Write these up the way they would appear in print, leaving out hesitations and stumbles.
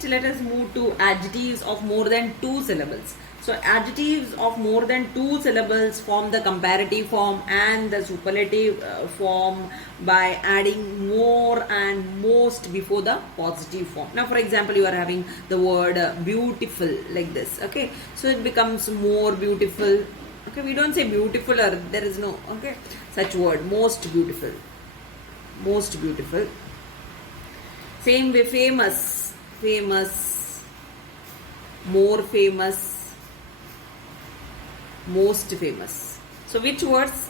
Next, let us move to adjectives of more than two syllables. So, adjectives of more than two syllables form the comparative form and the superlative form by adding more and most before the positive form. Now, for example, you are having the word beautiful like this. Okay, so it becomes more beautiful. Okay, we don't say beautiful, or there is no such word. Most beautiful, most beautiful. Same way, famous, famous, more famous, most famous. So which words?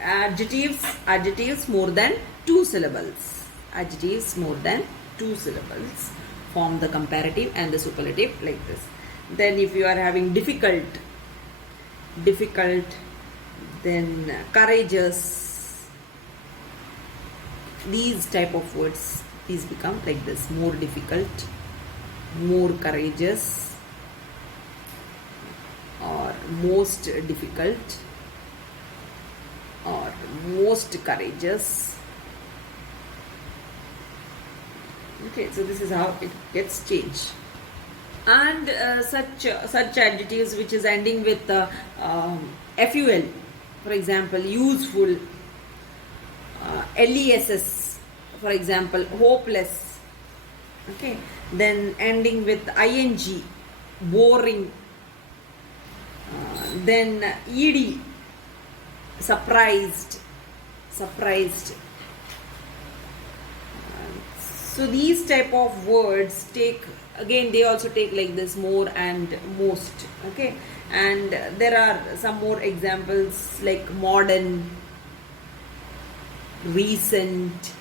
Adjectives, adjectives more than two syllables. Adjectives more than two syllables form the comparative and the superlative like this. Then if you are having difficult, difficult, then courageous, these type of words, these become like this: more difficult, more courageous, or most difficult, or most courageous. Okay, so this is how it gets changed. And such adjectives which is ending with ful, for example, useful, less, for example, hopeless. Okay, then ending with ing, boring. Then ed, surprised, surprised. So these type of words take, again they also take like this: more and most. Okay, and there are some more examples like modern, recent,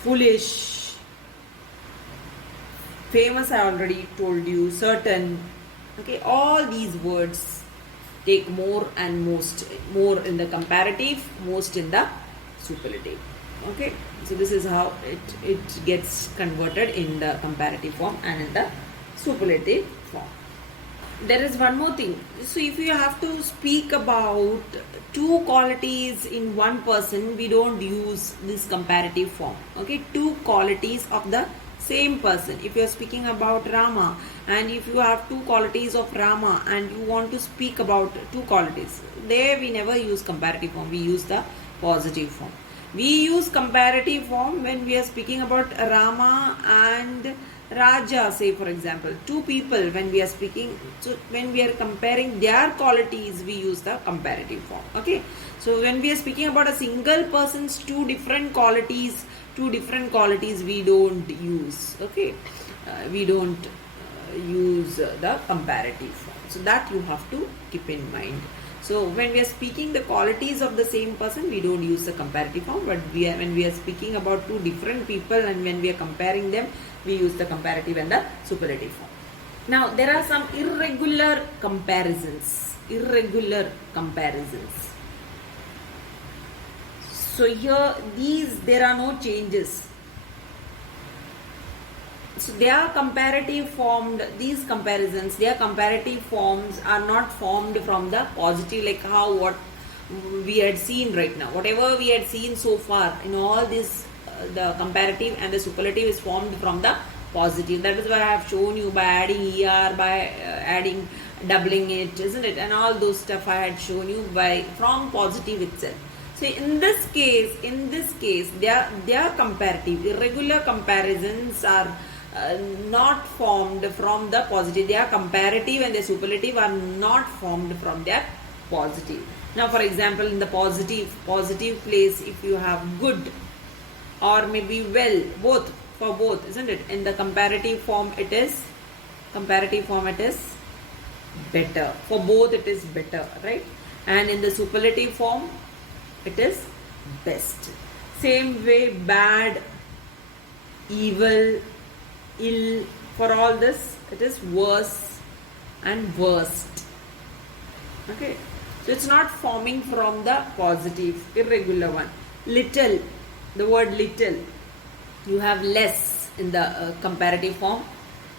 foolish, famous, I already told you, certain. Okay, all these words take more and most, more in the comparative, most in the superlative. Okay, so this is how it gets converted in the comparative form and in the superlative form. There is one more thing. So if you have to speak about two qualities in one person, we don't use this comparative form. Okay, two qualities of the same person. If you are speaking about Rama, and if you have two qualities of Rama and you want to speak about two qualities, there we never use comparative form, we use the positive form. We use comparative form when we are speaking about Rama and Raja, say for example, two people when we are speaking. So when we are comparing their qualities, we use the comparative form. Okay, so when we are speaking about a single person's two different qualities, we don't use. Okay, we don't use the comparative form. So that you have to keep in mind. So when we are speaking the qualities of the same person, we don't use the comparative form, but when we are speaking about two different people and when we are comparing them, we use the comparative and the superlative form. Now there are some irregular comparisons. Irregular comparisons. So here there are no changes. So they are comparative formed, these comparisons, their comparative forms are not formed from the positive, like what we had seen right now. Whatever we had seen so far in all this, the comparative and the superlative is formed from the positive. That is why I have shown you by adding er, by adding, doubling it, isn't it? And all those stuff I had shown you from positive itself. So in this case, they are comparative. Irregular comparisons are not formed from the positive. They are comparative and the superlative are not formed from their positive. Now for example, in the positive place, if you have good or maybe well, both, isn't it? In the comparative form it is better. For both it is better, right? And in the superlative form it is best. Same way, bad, evil, ill, for all this it is worse and worst. Okay, so it's not forming from the positive, irregular one. Little, the word little, you have less in the comparative form,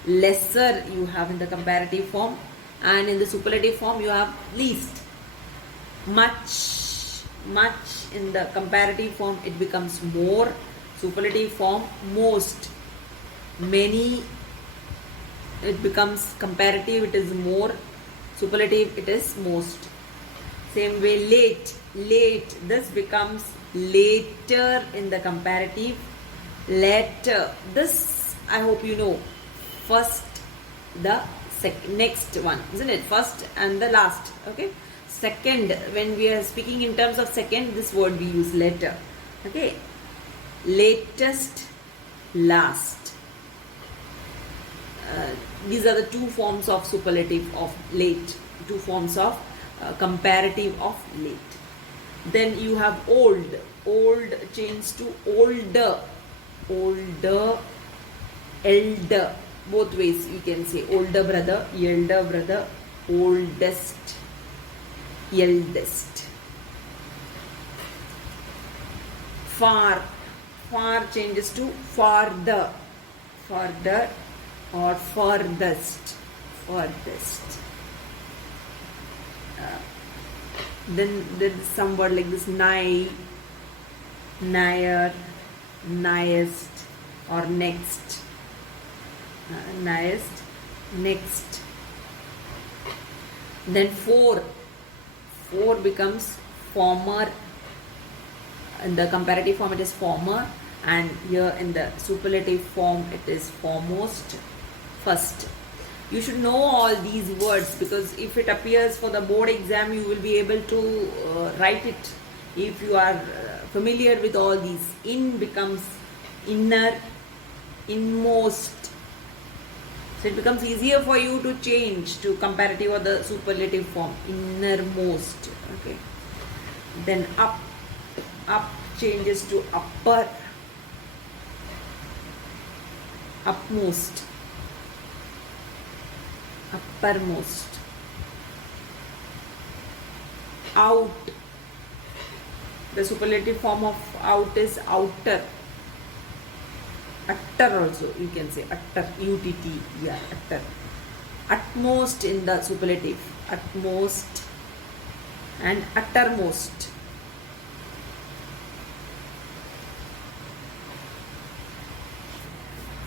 lesser you have in the comparative form, and in the superlative form you have least. Much in the comparative form it becomes more, superlative form most. Many, it becomes comparative, it is more. Superlative, it is most. Same way, late. Late, this becomes later in the comparative. Later, this I hope you know. First, the next one, isn't it? First and the last. Okay. Second, when we are speaking in terms of second, this word we use later. Okay. Latest, last. These are the two forms of superlative of late, two forms of comparative of late. Then you have old. Old changed to older. Older, elder. Both ways you can say. Older brother, elder brother, oldest, eldest. Far. Far changes to farther. Farther or furthest. Furthest. Then there's some word like this: nigh, nigher, nighest, or next. Nighest, next. Then four. Four becomes former. In the comparative form it is former, and here in the superlative form it is foremost, first. You should know all these words, because if it appears for the board exam, you will be able to write it if you are familiar with all these. In becomes inner, inmost. So it becomes easier for you to change to comparative or the superlative form. Innermost. Okay. Then up. Up changes to upper. Upmost. Uppermost. Out. The superlative form of out is outer. Utter also you can say. Utter. UTT. Yeah, utter. Utmost in the superlative. Utmost and uttermost.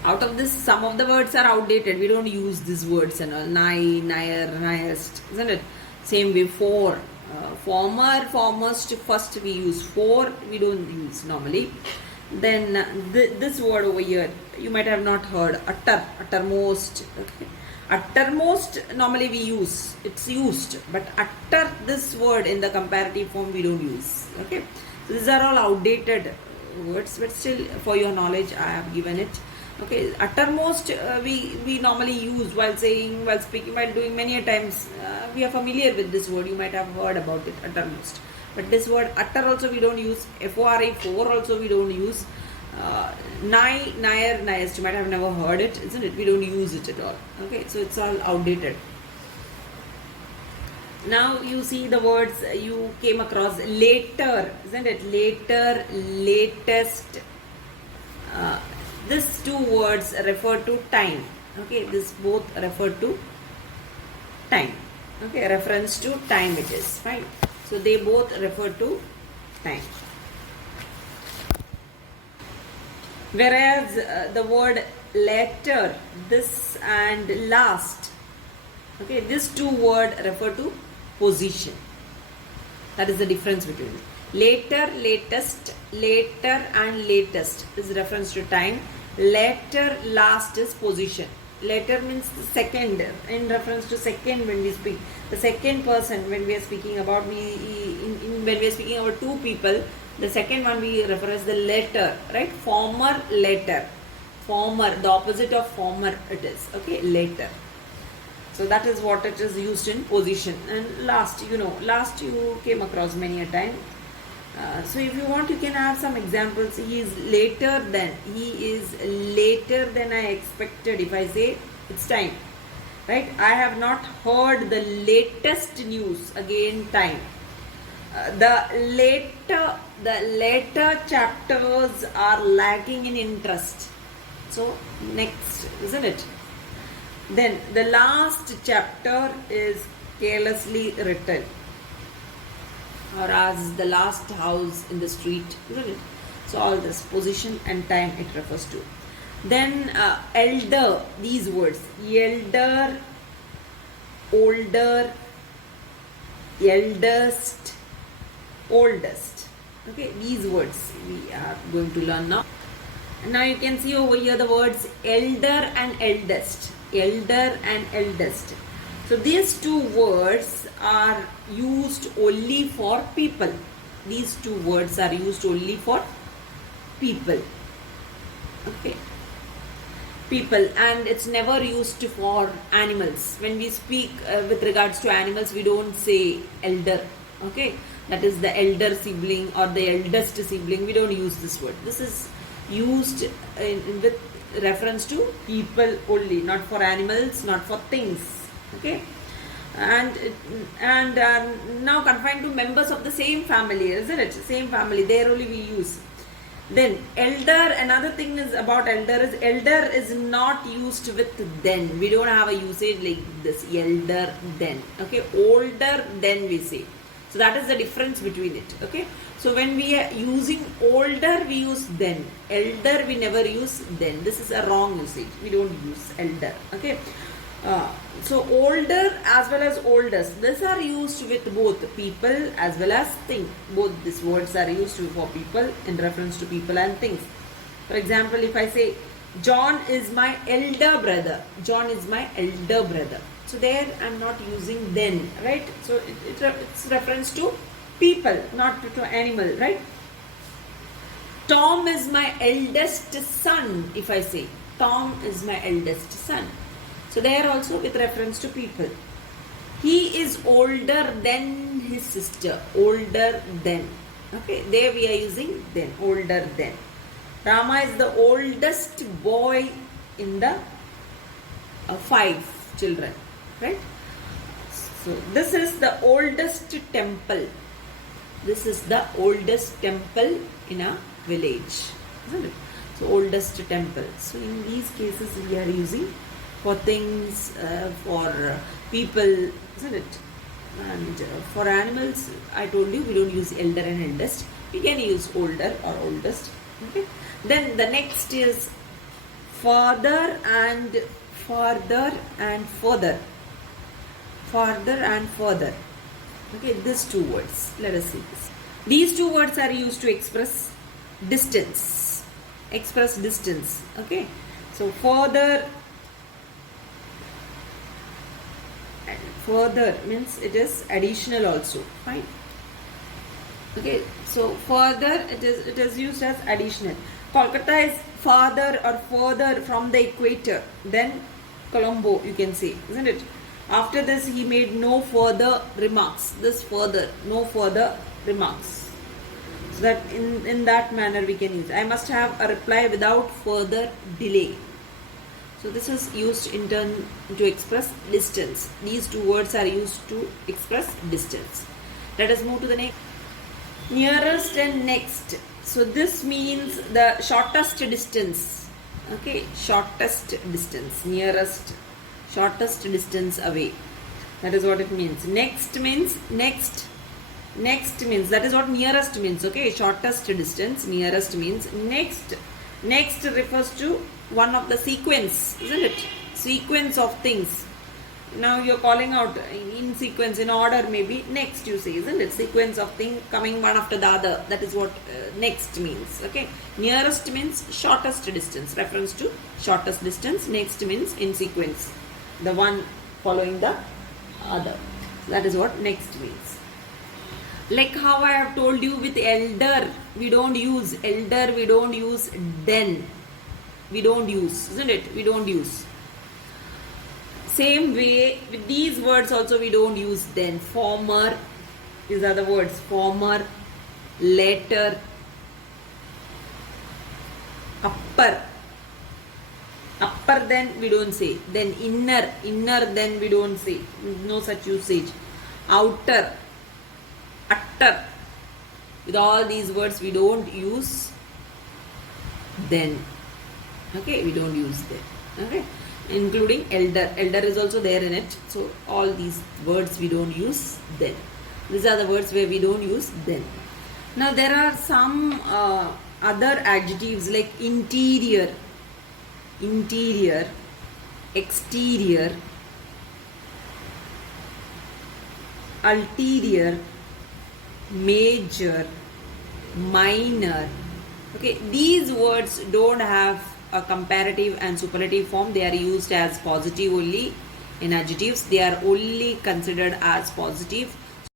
Out of this, some of the words are outdated. We don't use these words and all. Nigh, nigher, nighest, isn't it? Same way, for. Former, foremost, first we use. For, we don't use normally. Then this word over here, you might have not heard. Utter, uttermost. Okay. Uttermost, normally we use. It's used. But utter, this word in the comparative form, we don't use. Okay. So these are all outdated words. But still, for your knowledge, I have given it. Okay, uttermost we normally use while saying, while speaking, while doing many a times. We are familiar with this word. You might have heard about it, uttermost. But this word utter also we don't use. FORE, for also we don't use. Nigh, nigher, nighest. You might have never heard it, isn't it? We don't use it at all. Okay, so it's all outdated. Now you see the words you came across. Later, isn't it? Later, latest. These two words refer to time. Okay, this both refer to time. Okay, reference to time it is, right? So they both refer to time. Whereas the word later, this and last, okay, these two words refer to position. That is the difference between it. Later, latest, later and latest is reference to time. Later, last is position. Later means the second, in reference to second when we speak. The second person when we are speaking about, when we are speaking about two people, the second one we refer as the later, right? Former, later. Former, the opposite of former it is. Okay, later. So that is what it is used in position. And last, last you came across many a time. So if you want, you can have some examples. He is later than. He is later than I expected. If I say it's time, right? I have not heard the latest news. Again, time. The later chapters are lacking in interest. So next, isn't it? Then the last chapter is carelessly written. Or as the last house in the street, isn't it? So all this position and time it refers to. Then elder, these words, elder, older, eldest, oldest. Okay, these words we are going to learn now. And now you can see over here the words elder and eldest. Elder and eldest. So these two words are used only for people. These two words are used only for people. Okay. People, and it's never used for animals. When we speak with regards to animals, we don't say elder. Okay. That is the elder sibling or the eldest sibling. We don't use this word. This is used with reference to people only, not for animals, not for things. Okay. And now confined to members of the same family, isn't it? Same family, there only we use. Then elder, another thing is about elder is not used with then. We don't have a usage like this, elder then. Okay, older then we say. So that is the difference between it. Okay, so when we are using older, we use then. Elder, we never use then. This is a wrong usage. We don't use elder. Okay. So older as well as oldest, these are used with both people as well as things. Both these words are used for people in reference to people and things. For example, if I say John is my elder brother, John is my elder brother. So there I am not using then, right? So it's reference to people, not to animal, right? Tom is my eldest son. If I say Tom is my eldest son, so there also with reference to people. He is older than his sister. Older than. Okay, there we are using then. Older than. Rama is the oldest boy in the 5 children. Right? So this is the oldest temple. This is the oldest temple in a village. Isn't it? So oldest temple. So in these cases we are using for things, for people, isn't it? And for animals, I told you we don't use elder and eldest. We can use older or oldest. Okay. Then the next is father and farther and further. Farther and further. Okay, these two words. Let us see this. These two words are used to express distance. Express distance. Okay. So further. Further means it is additional also. Fine. Okay, so further it is used as additional. Kolkata is farther or further from the equator than Colombo, you can say, isn't it? After this he made no further remarks. This further, no further remarks. So that in that manner we can use. I must have a reply without further delay. So this is used in turn to express distance. These two words are used to express distance. Let us move to the next. Nearest and next. So this means the shortest distance. Okay, shortest distance. Nearest, shortest distance away. That is what it means. Next means next. Next means, that is what nearest means. Okay, shortest distance. Nearest means next. Next refers to one of the sequence, isn't it? Sequence of things. Now you're calling out in sequence, in order maybe. Next you say, isn't it? Sequence of things coming one after the other. That is what next means. Okay. Nearest means shortest distance. Reference to shortest distance. Next means in sequence. The one following the other. That is what next means. Like how I have told you with elder, we don't use elder, we don't use then. We don't use, isn't it? We don't use. Same way, with these words also we don't use then. Former, these are the words. Former, later, upper. Upper then we don't say. Then inner, inner then we don't say. No such usage. Outer, utter. With all these words we don't use then. Okay, we don't use then. Okay, including elder. Elder is also there in it. So all these words we don't use then. These are the words where we don't use then. Now there are some other adjectives like interior. interior, exterior, ulterior, major, minor. Okay, these words don't have a comparative and superlative form. They are used as positive only in adjectives. They are only considered as positive.